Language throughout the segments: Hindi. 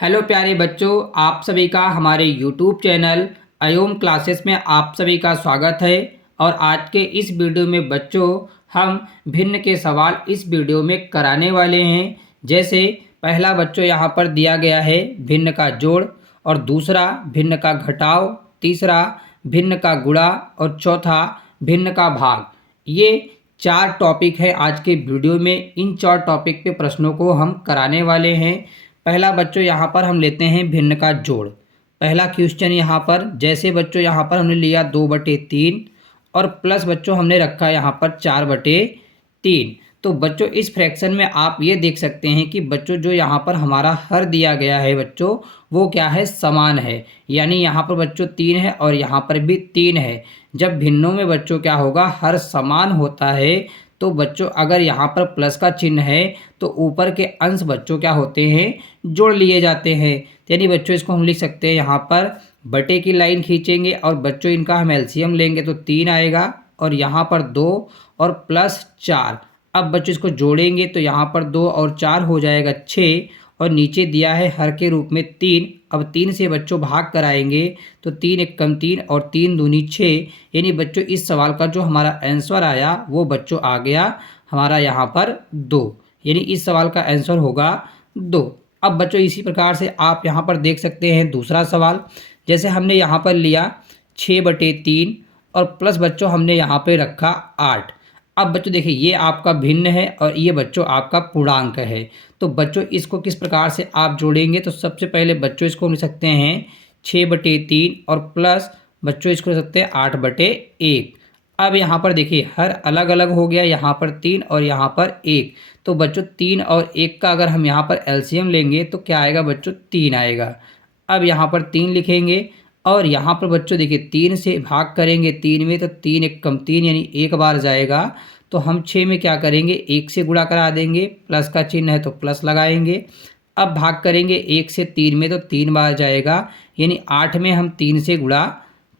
हेलो प्यारे बच्चों, आप सभी का हमारे यूट्यूब चैनल अयोम क्लासेस में आप सभी का स्वागत है। और आज के इस वीडियो में बच्चों हम भिन्न के सवाल इस वीडियो में कराने वाले हैं। जैसे पहला बच्चों यहाँ पर दिया गया है भिन्न का जोड़, और दूसरा भिन्न का घटाव, तीसरा भिन्न का गुणा और चौथा भिन्न का भाग। ये 4 टॉपिक है आज के वीडियो में। इन 4 टॉपिक पे प्रश्नों को हम कराने वाले हैं। पहला बच्चों यहाँ पर हम लेते हैं भिन्न का जोड़। पहला क्वेश्चन यहाँ पर, जैसे बच्चों यहाँ पर हमने लिया 2/3 और प्लस बच्चों हमने रखा यहाँ पर 4/3। तो बच्चों इस फ्रैक्शन में आप ये देख सकते हैं कि बच्चों जो यहाँ पर हमारा हर दिया गया है बच्चों, वो क्या है, समान है। यानी यहाँ पर बच्चों 3 है और यहाँ पर भी 3 है। जब भिन्नों में बच्चों क्या होगा, हर समान होता है। तो बच्चों अगर यहाँ पर प्लस का चिन्ह है तो ऊपर के अंश बच्चों क्या होते हैं, जोड़ लिए जाते हैं। यानी बच्चों इसको हम लिख सकते हैं, यहाँ पर बटे की लाइन खींचेंगे और बच्चों इनका हम एलसीएम लेंगे तो 3 आएगा, और यहाँ पर 2 और प्लस 4। अब बच्चों इसको जोड़ेंगे तो यहाँ पर 2 और 4 हो जाएगा 6, और नीचे दिया है हर के रूप में 3। अब 3 से बच्चों भाग कराएंगे तो 3 एक कम 3 और 3 दूनी 6। यानी बच्चों इस सवाल का जो हमारा आंसर आया वो बच्चों आ गया हमारा यहाँ पर 2। यानी इस सवाल का आंसर होगा 2। अब बच्चों इसी प्रकार से आप यहाँ पर देख सकते हैं दूसरा सवाल। जैसे हमने यहाँ पर लिया 6/3 और प्लस बच्चों हमने यहाँ पे रखा 8। अब बच्चों देखिए ये आपका भिन्न है और ये बच्चों आपका पूर्णांक है। तो बच्चों इसको किस प्रकार से आप जोड़ेंगे, तो सबसे पहले बच्चों इसको हम लिख सकते हैं 6/3 और प्लस बच्चों इसको लिख सकते हैं 8/1। अब यहाँ पर देखिए हर अलग अलग हो गया, यहाँ पर 3 और यहाँ पर 1। तो बच्चों 3 और 1 का अगर हम यहाँ पर एलसीएम लेंगे तो क्या आएगा बच्चों, 3 आएगा। अब यहाँ पर 3 लिखेंगे और यहाँ पर बच्चों देखिए 3 से भाग करेंगे 3 में तो 3 एक कम 3 यानी एक बार जाएगा। तो हम 6 में क्या करेंगे, 1 से गुणा करा देंगे, प्लस का चिन्ह है तो प्लस लगाएंगे। अब भाग करेंगे 1 से 3 में तो 3 बार जाएगा, यानी 8 में हम 3 से गुणा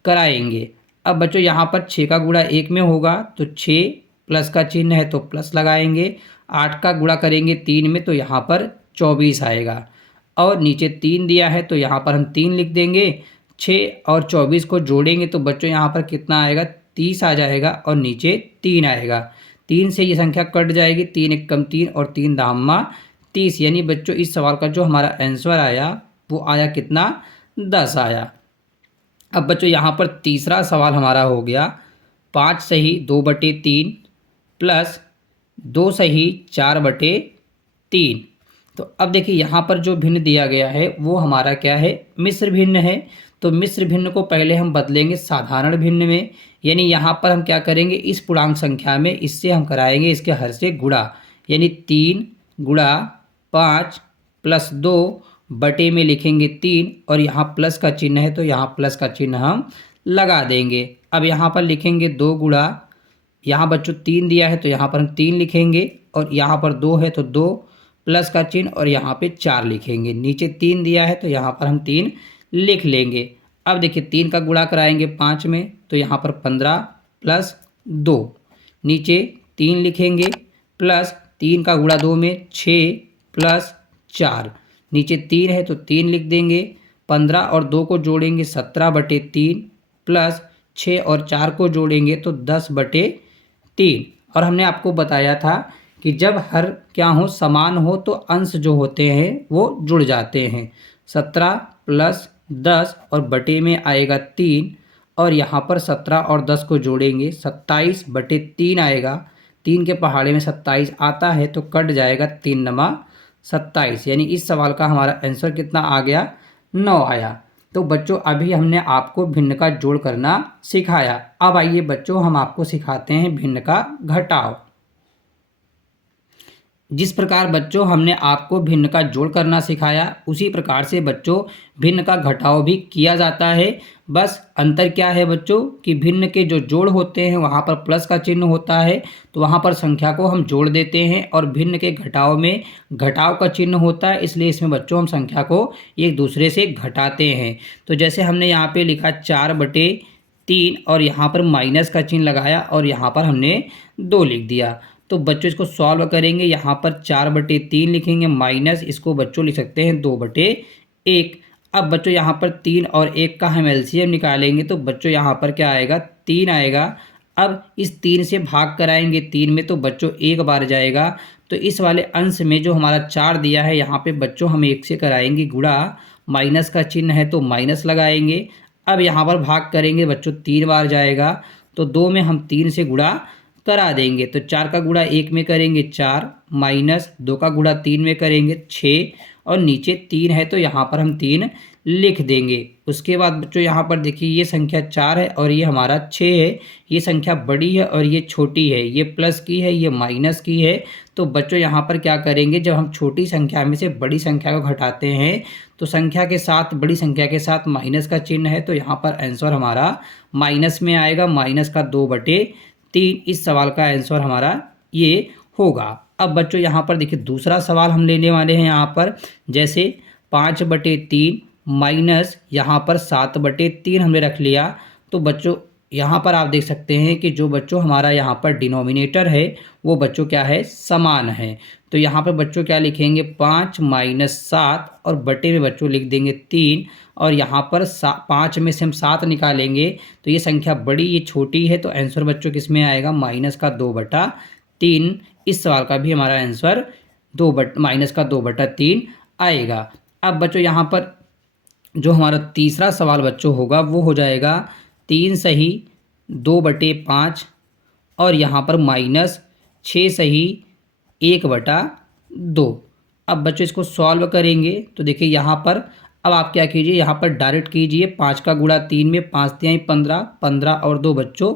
कराएंगे। अब बच्चों यहाँ पर 6 का गुणा 1 में होगा तो 6, प्लस का चिन्ह है तो प्लस लगाएंगे। 8 का गुणा करेंगे 3 में तो यहाँ पर 24 आएगा, और नीचे 3 दिया है तो यहाँ पर हम 3 लिख देंगे। 6 और 24 को जोड़ेंगे तो बच्चों यहाँ पर कितना आएगा, 30 आ जाएगा, और नीचे 3 आएगा। 3 से ये संख्या कट जाएगी, 3 एक कम 3 और 3 दामा 30। यानी बच्चों इस सवाल का जो हमारा आंसर आया वो आया कितना, 10 आया। अब बच्चों यहाँ पर तीसरा सवाल हमारा हो गया 5 सही 2/3 प्लस 2 सही 4/3। तो अब देखिए यहाँ पर जो भिन्न दिया गया है वो हमारा क्या है, मिश्र भिन्न है। तो मिश्र भिन्न को पहले हम बदलेंगे साधारण भिन्न में। यानी यहाँ पर हम क्या करेंगे, इस पूर्णांक संख्या में इससे हम कराएंगे इसके हर से गुणा। यानी 3 गुणा 5 प्लस 2 बटे में लिखेंगे 3, और यहाँ प्लस का चिन्ह है तो यहाँ प्लस का चिन्ह हम लगा देंगे। अब यहाँ पर लिखेंगे 2 गुणा, यहाँ बच्चों 3 दिया है तो यहाँ पर हम 3 लिखेंगे, और यहाँ पर 2 है तो 2 प्लस का चिन्ह और यहाँ पे 4 लिखेंगे। नीचे 3 दिया है तो यहाँ पर हम 3 लिख लेंगे। अब देखिए 3 का गुणा कराएंगे 5 में तो यहाँ पर 15 प्लस 2, नीचे 3 लिखेंगे, प्लस 3 का गुणा 2 में 6 प्लस 4, नीचे 3 है तो 3 लिख देंगे। 15 और 2 को जोड़ेंगे 17/3 प्लस 6 और 4 को जोड़ेंगे तो 10/3। और हमने आपको बताया था कि जब हर क्या हो, समान हो, तो अंश जो होते हैं वो जुड़ जाते हैं। 17 प्लस 10 और बटे में आएगा 3, और यहाँ पर 17 और 10 को जोड़ेंगे 27/3 आएगा। 3 के पहाड़े में 27 आता है तो कट जाएगा 3 नमा 27। यानी इस सवाल का हमारा आंसर कितना आ गया, 9 आया। तो बच्चों अभी हमने आपको भिन्न का जोड़ करना सिखाया। अब आइए बच्चों हम आपको सिखाते हैं भिन्न का घटाव। जिस प्रकार बच्चों हमने आपको भिन्न का जोड़ करना सिखाया उसी प्रकार से बच्चों भिन्न का घटाव भी किया जाता है। बस अंतर क्या है बच्चों कि भिन्न के जो जोड़ होते हैं वहाँ पर प्लस का चिन्ह होता है तो वहाँ पर संख्या को हम जोड़ देते हैं, और भिन्न के घटाव में घटाव का चिन्ह होता है, इसलिए इसमें बच्चों हम संख्या को एक दूसरे से घटाते हैं। तो जैसे हमने यहाँ पर लिखा 4/3 और यहाँ पर माइनस का चिन्ह लगाया और यहाँ पर हमने 2 लिख दिया। तो बच्चों इसको सॉल्व करेंगे, यहाँ पर 4/3 लिखेंगे, माइनस इसको बच्चों लिख सकते हैं 2/1। 1। अब बच्चों यहाँ पर 3 और 1 का हम एलसीएम निकालेंगे तो बच्चों यहाँ पर क्या आएगा, 3 आएगा। अब इस 3 से भाग कराएंगे 3 में तो बच्चों 1 बार जाएगा। तो इस वाले अंश में जो हमारा 4 दिया है यहाँ पे बच्चों हम 1 से कराएंगे गुणा, माइनस का चिन्ह है तो माइनस लगाएंगे। अब यहाँ पर भाग करेंगे बच्चों 3 बार जाएगा तो 2 में हम 3 से गुणा करा देंगे तो 4 का गुणा 1 में करेंगे 4, माइनस 2 का गुणा 3 में करेंगे 6, और नीचे 3 है तो यहाँ पर हम 3 लिख देंगे। उसके बाद बच्चों यहाँ पर देखिए ये संख्या 4 है और ये हमारा 6 है। ये संख्या बड़ी है और ये छोटी है, ये प्लस की है, ये माइनस की है। तो बच्चों यहाँ पर क्या करेंगे, जब हम छोटी संख्या में से बड़ी संख्या को घटाते हैं तो संख्या के साथ, बड़ी संख्या के साथ माइनस का चिन्ह है तो यहाँ पर आंसर हमारा माइनस में आएगा, माइनस का 2/3। इस सवाल का आंसर हमारा ये होगा। अब बच्चों यहाँ पर देखिए दूसरा सवाल हम लेने वाले हैं यहाँ पर, जैसे 5/3 माइनस यहाँ पर 7/3 हमने रख लिया। तो बच्चों यहाँ पर आप देख सकते हैं कि जो बच्चों हमारा यहाँ पर डिनोमिनेटर है वो बच्चों क्या है, समान है। तो यहाँ पर बच्चों क्या लिखेंगे, 5 माइनस 7 और बटे में बच्चों लिख देंगे 3, और यहाँ पर 5 में से हम 7 निकालेंगे तो ये संख्या बड़ी, ये छोटी है। तो आंसर बच्चों किस में आएगा, माइनस का 2/3। इस सवाल का भी हमारा आंसर माइनस का 2/3 आएगा। अब बच्चों यहाँ पर जो हमारा तीसरा सवाल बच्चों होगा वो हो जाएगा 3 सही 2/5 और यहाँ पर माइनस 6 सही 1/2। अब बच्चों इसको सॉल्व करेंगे तो देखिए यहाँ पर अब आप क्या कीजिए, यहाँ पर डायरेक्ट कीजिए 5 का गुणा 3 में, 5 तिहाई 15, 15 और 2 बच्चों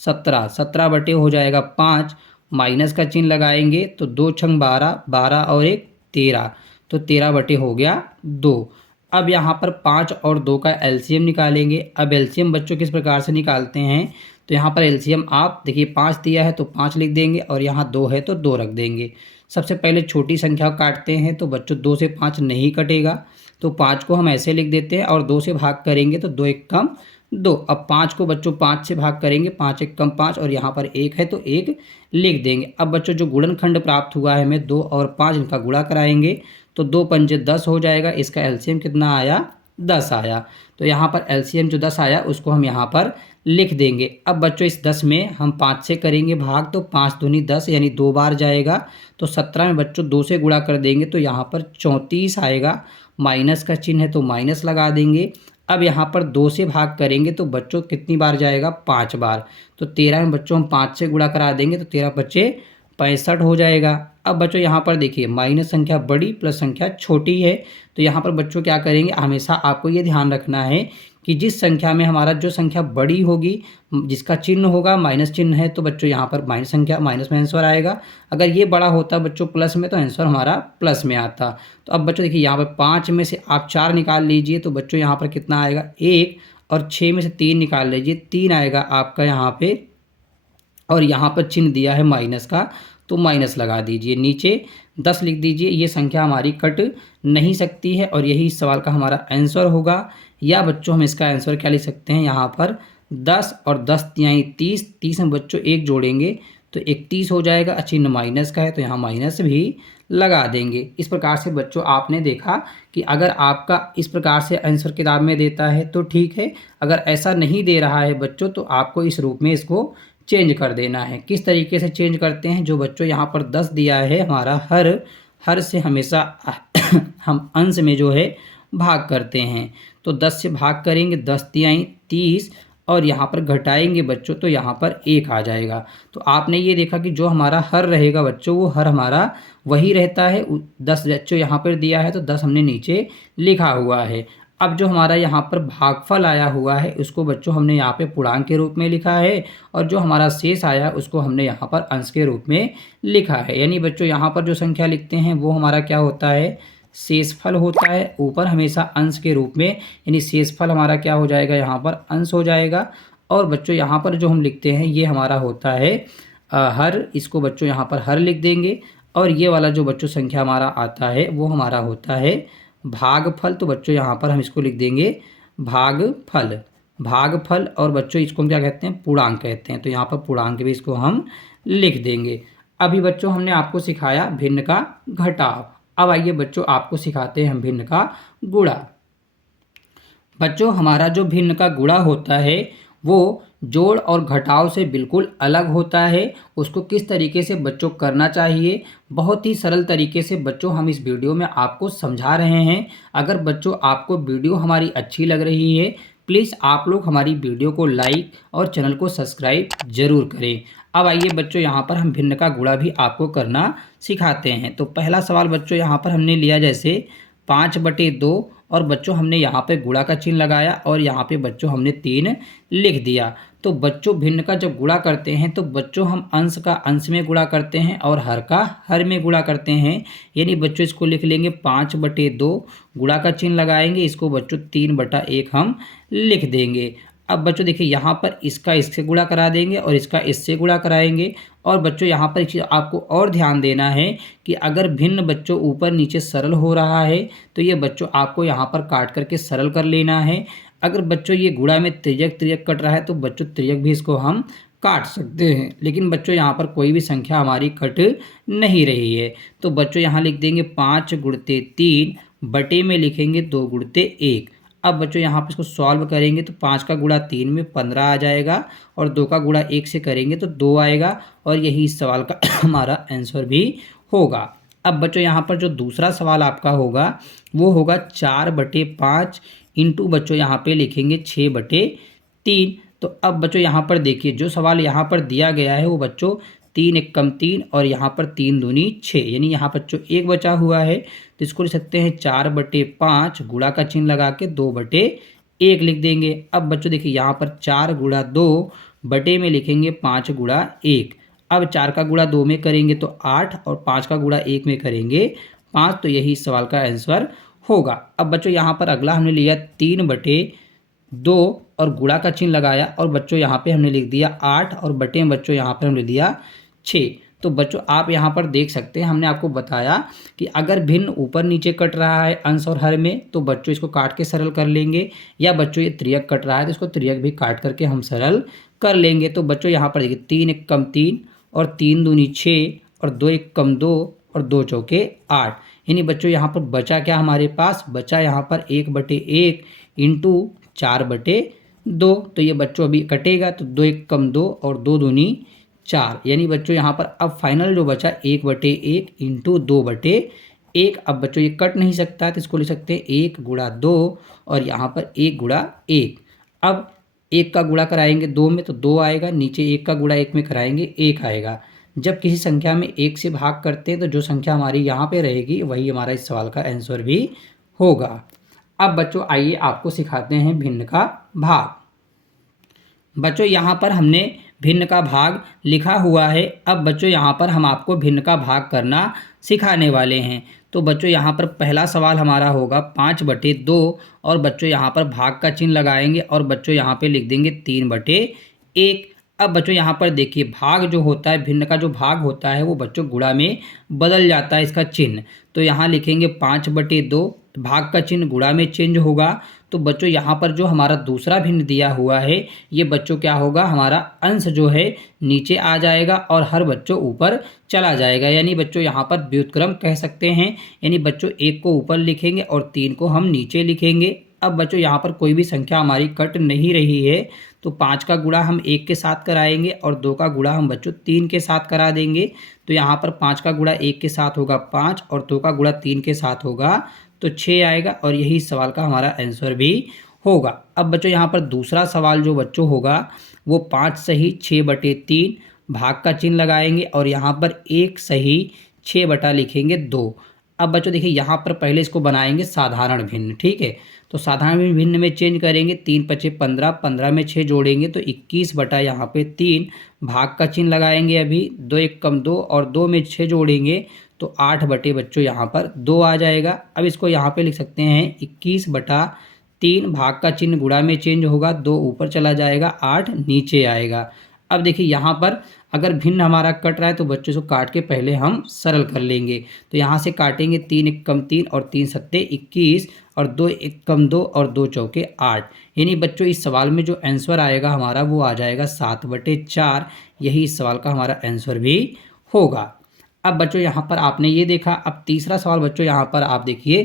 17, 17 बटे हो जाएगा 5, माइनस का चिन्ह लगाएंगे तो 2 छंग 12, 12 और 1 13, तो 13 बटे हो गया 2। अब यहाँ पर 5 और 2 का एलसीएम निकालेंगे। अब एलसीएम बच्चों किस प्रकार से निकालते हैं, तो यहाँ पर एलसीएम आप देखिए 5 दिया है तो 5 लिख देंगे और यहाँ 2 है तो 2 रख देंगे। सबसे पहले छोटी संख्या को काटते हैं तो बच्चों 2 से 5 नहीं कटेगा तो 5 को हम ऐसे लिख देते हैं और 2 से भाग करेंगे तो 2 एक कम 2। अब 5 को बच्चों 5 से भाग करेंगे, 5 एक कम 5 और यहाँ पर 1 है तो 1 लिख देंगे। अब बच्चों जो गुणनखंड प्राप्त हुआ है हमें 2 और 5 इनका गुणा कराएंगे तो 2 पंजे 10 हो जाएगा। इसका एलसीएम कितना आया, 10 आया। तो यहाँ पर एलसीएम जो 10 आया उसको हम यहाँ पर लिख देंगे। अब बच्चों इस 10 में हम 5 से करेंगे भाग तो 5 दूनी 10 यानी 2 बार जाएगा। तो 17 में बच्चों 2 से गुणा कर देंगे तो यहाँ पर 34 आएगा, माइनस का चिन्ह है तो माइनस लगा देंगे। अब यहाँ पर 2 से भाग करेंगे तो बच्चों कितनी बार जाएगा, 5 बार। तो 13 में बच्चों हम 5 से गुणा करा देंगे तो 13 बच्चे 65 हो जाएगा। अब बच्चों यहाँ पर देखिए माइनस संख्या बड़ी प्लस संख्या छोटी है तो यहाँ पर बच्चों क्या करेंगे, हमेशा आपको ये ध्यान रखना है कि जिस संख्या में हमारा जो संख्या बड़ी होगी जिसका चिन्ह होगा माइनस चिन्ह है तो बच्चों यहाँ पर माइनस संख्या माइनस में आंसर आएगा। अगर ये बड़ा होता बच्चों प्लस में तो आंसर हमारा प्लस में आता। तो अब बच्चों देखिए यहाँ पर 5 में से आप 4 निकाल लीजिए तो बच्चों यहाँ पर कितना आएगा 1, और 6 में से 3 निकाल लीजिए 3 आएगा आपका यहाँ पे, और यहाँ पर चिन्ह दिया है माइनस का तो माइनस लगा दीजिए, नीचे 10 लिख दीजिए। ये संख्या हमारी कट नहीं सकती है और यही इस सवाल का हमारा आंसर होगा। या बच्चों हम इसका आंसर क्या लिख सकते हैं, यहाँ पर 10 और 10 तिहाई 30, 30 में बच्चों 1 जोड़ेंगे तो 31 हो जाएगा। चिन्ह माइनस का है तो यहाँ माइनस भी लगा देंगे। इस प्रकार से बच्चों आपने देखा कि अगर आपका इस प्रकार से आंसर किताब में देता है तो ठीक है, अगर ऐसा नहीं दे रहा है बच्चों तो आपको इस रूप में इसको चेंज कर देना है। किस तरीके से चेंज करते हैं, जो बच्चों यहाँ पर 10 दिया है हमारा हर से हमेशा हम अंश में जो है भाग करते हैं तो 10 से भाग करेंगे 10 तिहाई 30 और यहाँ पर घटाएंगे बच्चों तो यहाँ पर 1 आ जाएगा। तो आपने ये देखा कि जो हमारा हर रहेगा बच्चों वो हर हमारा वही रहता है। 10 बच्चों यहाँ पर दिया है तो 10 हमने नीचे लिखा हुआ है। अब जो हमारा यहाँ पर भागफल आया हुआ है उसको बच्चों हमने यहाँ पे पूर्णांक के रूप में लिखा है, और जो हमारा शेष आया उसको हमने यहाँ पर अंश के रूप में लिखा है। यानी बच्चों यहाँ पर जो संख्या लिखते हैं वो हमारा क्या होता है, शेषफल होता है। ऊपर हमेशा अंश के रूप में, यानी शेषफल हमारा क्या हो जाएगा, यहाँ पर अंश हो जाएगा। और बच्चों यहाँ पर जो हम लिखते हैं ये हमारा होता है हर, इसको बच्चों यहाँ पर हर लिख देंगे। और ये वाला जो बच्चों संख्या हमारा आता है वो हमारा होता है भागफल। तो बच्चों यहाँ पर हम इसको लिख देंगे भागफल। और बच्चों इसको हम क्या कहते हैं, पूर्णांक कहते हैं। तो यहाँ पर पूर्णांक भी इसको हम लिख देंगे। अभी बच्चों हमने आपको सिखाया भिन्न का घटाव। अब आइए बच्चों आपको सिखाते हैं हम भिन्न का गुणा। बच्चों हमारा जो भिन्न का गुणा होता है वो जोड़ और घटाव से बिल्कुल अलग होता है। उसको किस तरीके से बच्चों करना चाहिए, बहुत ही सरल तरीके से बच्चों हम इस वीडियो में आपको समझा रहे हैं। अगर बच्चों आपको वीडियो हमारी अच्छी लग रही है, प्लीज़ आप लोग हमारी वीडियो को लाइक और चैनल को सब्सक्राइब जरूर करें। अब आइए बच्चों यहाँ पर हम भिन्न का गुणा भी आपको करना सिखाते हैं। तो पहला सवाल बच्चों यहाँ पर हमने लिया जैसे 5/2 और बच्चों हमने यहाँ पे गुणा का चिन्ह लगाया और यहाँ पे बच्चों हमने 3 लिख दिया। तो बच्चों भिन्न का जब गुणा करते हैं तो बच्चों हम अंश का अंश में गुणा करते हैं और हर का हर में गुणा करते हैं। यानी बच्चों इसको लिख लेंगे 5/2, गुणा का चिन्ह लगाएंगे, इसको बच्चों 3/1 हम लिख देंगे। अब बच्चों देखिए यहाँ पर इसका इससे गुणा करा देंगे और इसका इससे गुणा कराएंगे। और बच्चों यहाँ पर एक चीज़ आपको और ध्यान देना है कि अगर भिन्न बच्चों ऊपर नीचे सरल हो रहा है तो ये बच्चों आपको यहाँ पर काट करके सरल कर लेना है। अगर बच्चों ये गुणा में तिर्यक तिर्यक कट रहा है तो बच्चों तिर्यक भी इसको हम काट सकते हैं, लेकिन बच्चों यहाँ पर कोई भी संख्या हमारी कट नहीं रही है। तो बच्चों यहाँ लिख देंगे 5/3 बटे में लिखेंगे 2/1। अब बच्चों यहाँ पर इसको सॉल्व करेंगे तो 5 का गुणा 3 में 15 आ जाएगा और 2 का गुणा 1 से करेंगे तो 2 आएगा और यही इस सवाल का हमारा आंसर भी होगा। अब बच्चों यहाँ पर जो दूसरा सवाल आपका होगा वो होगा 4/5 इंटू बच्चों यहाँ पे लिखेंगे 6/3। तो अब बच्चों यहाँ पर देखिए जो सवाल यहाँ पर दिया गया है वो बच्चों 3 × 3 और यहाँ पर 3 दूनी 6, यानी यहाँ बच्चों 1 बचा हुआ है तो इसको लिख सकते हैं 4/5 गुणा का चिन्ह लगा के 2/1 लिख देंगे। अब बच्चों देखिए यहाँ पर 4 × 2 बटे में लिखेंगे 5 × 1। अब 4 का गुणा 2 में करेंगे तो 8 और 5 का गुणा 1 में करेंगे 5, तो यही इस सवाल का आंसर होगा। अब बच्चों यहाँ पर अगला हमने लिया 3/2 और गुणा का चिन्ह लगाया और बच्चों यहाँ पे हमने लिख दिया 8 और बटे में बच्चों यहाँ पर हमने दिया 6। तो बच्चों आप यहाँ पर देख सकते हैं हमने आपको बताया कि अगर भिन्न ऊपर नीचे कट रहा है अंश और हर में तो बच्चों इसको काट के सरल कर लेंगे, या बच्चों ये त्रियक कट रहा है तो इसको त्रियक भी काट करके हम सरल कर लेंगे। तो बच्चों यहाँ पर देखिए 3 × 1 = 3 और 3 दूनी 6 और 2 × 1 = 2 और 2 चौके 8। यानी बच्चों यहाँ पर बचा क्या हमारे पास, बचा यहाँ पर 1/1 इंटू 4/2। तो ये बच्चों अभी कटेगा तो 2 × 1 = 2 और 2 दूनी 4। यानी बच्चों यहाँ पर अब फाइनल जो बचा 1/1 इंटू 2/1। अब बच्चों ये कट नहीं सकता तो इसको लिख सकते हैं 1 × 2 और यहाँ पर 1 × 1। अब 1 का गुणा कराएंगे 2 में तो 2 आएगा, नीचे 1 का गुणा 1 में कराएंगे 1 आएगा। जब किसी संख्या में 1 से भाग करते हैं तो जो संख्या हमारी यहाँ पे रहेगी वही हमारा इस सवाल का आंसर भी होगा। अब बच्चों आइए आपको सिखाते हैं भिन्न का भाग। बच्चों यहाँ पर हमने भिन्न का भाग लिखा हुआ है। अब बच्चों यहाँ पर हम आपको भिन्न का भाग करना सिखाने वाले हैं। तो बच्चों यहाँ पर पहला सवाल हमारा होगा 5/2 और बच्चों यहाँ पर भाग का चिन्ह लगाएंगे और बच्चों यहाँ पे लिख देंगे 3/1। अब बच्चों यहाँ पर देखिए भाग जो होता है, भिन्न का जो भाग होता है वो बच्चों गुणा में बदल जाता है इसका चिन्ह। तो यहाँ लिखेंगे 5/2, भाग का चिन्ह गुणा में चेंज होगा। तो बच्चों यहाँ पर जो हमारा दूसरा भिन्न दिया हुआ है ये बच्चों क्या होगा, हमारा अंश जो है नीचे आ जाएगा और हर बच्चों ऊपर चला जाएगा। यानी बच्चों यहाँ पर व्युत्क्रम कह सकते हैं। यानी बच्चों 1 को ऊपर लिखेंगे और 3 को हम नीचे लिखेंगे। अब बच्चों यहाँ पर कोई भी संख्या हमारी कट नहीं रही है तो 5 का गुणा हम 1 के साथ कराएंगे और 2 का गुणा हम बच्चों 3 के साथ करा देंगे। तो यहाँ पर 5 का गुणा 1 के साथ होगा 5 और 2 का गुणा 3 के साथ होगा तो 6 आएगा और यही इस सवाल का हमारा आंसर भी होगा। अब बच्चों यहाँ पर दूसरा सवाल जो बच्चों होगा वो 5 सही 6/3, भाग का चिन्ह लगाएंगे और यहाँ पर 1 सही 6 बटा लिखेंगे 2। अब बच्चों देखिए यहाँ पर पहले इसको बनाएंगे साधारण भिन्न, ठीक है। तो साधारण भिन्न में चेंज करेंगे 3 × 5 = 15, 15 में 6 जोड़ेंगे तो 21 बटा यहाँ पे 3, भाग का चिन्ह लगाएंगे अभी 2 × 1 = 2 और 2 में 6 जोड़ेंगे तो 8 बटे बच्चों यहाँ पर 2 आ जाएगा। अब इसको यहाँ पे लिख सकते हैं 21/3, भाग का चिन्ह गुणा में चेंज होगा, 2 ऊपर चला जाएगा 8 नीचे आएगा। अब देखिए यहाँ पर अगर भिन्न हमारा कट रहा है तो बच्चों को काट के पहले हम सरल कर लेंगे। तो यहाँ से काटेंगे 3 × 1 = 3 और 3 × 7 = 21 और 2 × 1 = 2 और 2 चौके 8। यानी बच्चों इस सवाल में जो आंसर आएगा हमारा वो आ जाएगा 7/4। यही इस सवाल का हमारा आंसर भी होगा। अब बच्चों यहाँ पर आपने ये देखा। अब तीसरा सवाल बच्चों यहाँ पर आप देखिए,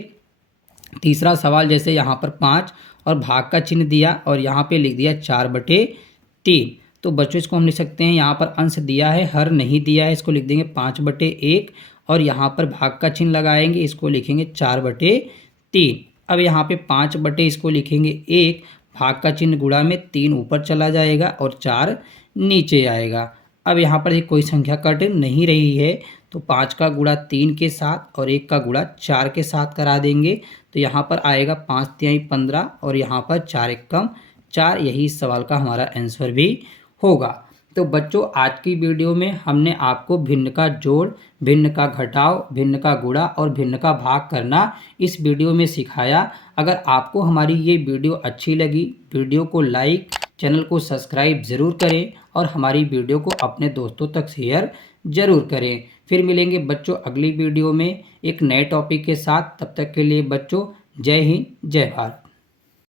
तीसरा सवाल जैसे यहाँ पर 5 और भाग का चिन्ह दिया और यहाँ पे लिख दिया 4/3। तो बच्चों इसको हम लिख सकते हैं, यहाँ पर अंश दिया है, हर नहीं दिया है, इसको लिख देंगे 5/1 और यहाँ पर भाग का चिन्ह लगाएंगे, इसको लिखेंगे 4/3। अब यहाँ पे 5 इसको लिखेंगे 1, भाग का चिन्ह गुणा में 3 ऊपर चला जाएगा और 4 नीचे आएगा। अब यहाँ पर कोई संख्या कट नहीं रही है, तो 5 का गुणा 3 के साथ और 1 का गुणा 4 के साथ करा देंगे। तो यहाँ पर आएगा 5×3 = 15 और यहाँ पर 4×1 = 4। यही इस सवाल का हमारा आंसर भी होगा। तो बच्चों आज की वीडियो में हमने आपको भिन्न का जोड़, भिन्न का घटाव, भिन्न का गुणा और भिन्न का भाग करना इस वीडियो में सिखाया। अगर आपको हमारी ये वीडियो अच्छी लगी, वीडियो को लाइक, चैनल को सब्सक्राइब ज़रूर करें और हमारी वीडियो को अपने दोस्तों तक शेयर ज़रूर करें। फिर मिलेंगे बच्चों अगली वीडियो में एक नए टॉपिक के साथ। तब तक के लिए बच्चों जय हिंद, जय भारत।